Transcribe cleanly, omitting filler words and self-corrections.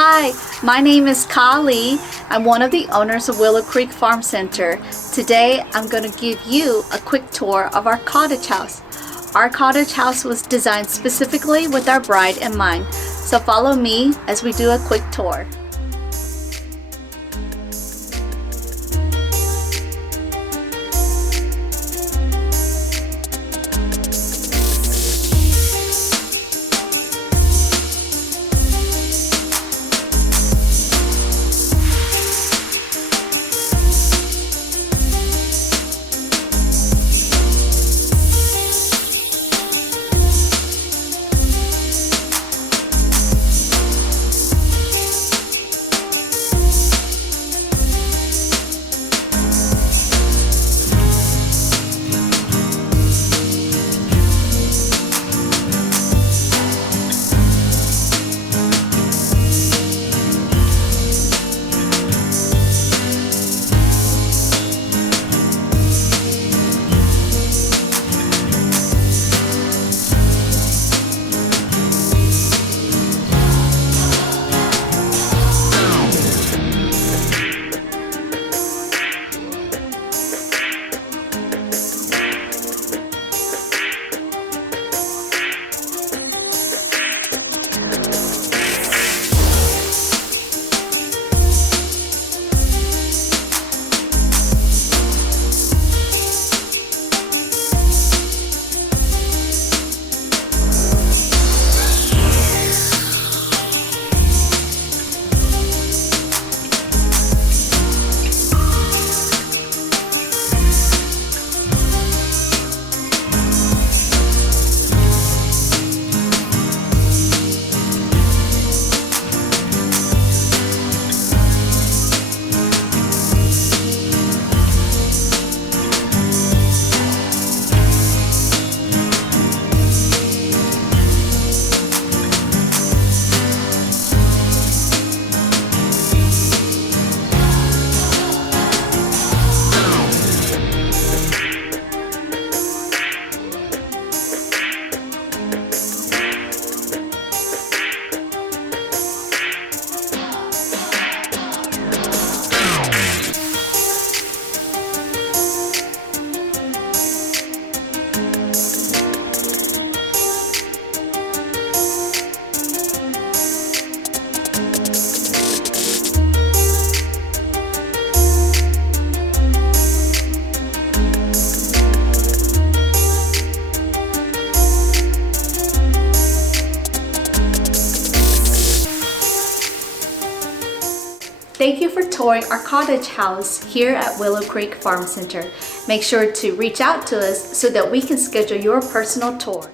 Hi, my name is Kali. I'm one of the owners of Willow Creek Farm Center. Today, I'm going to give you a quick tour of our cottage house. Our cottage house was designed specifically with our bride in mind. So follow me as we do a quick tour. Thank you for touring our cottage house here at Willow Creek Farm Center. Make sure to reach out to us so that we can schedule your personal tour.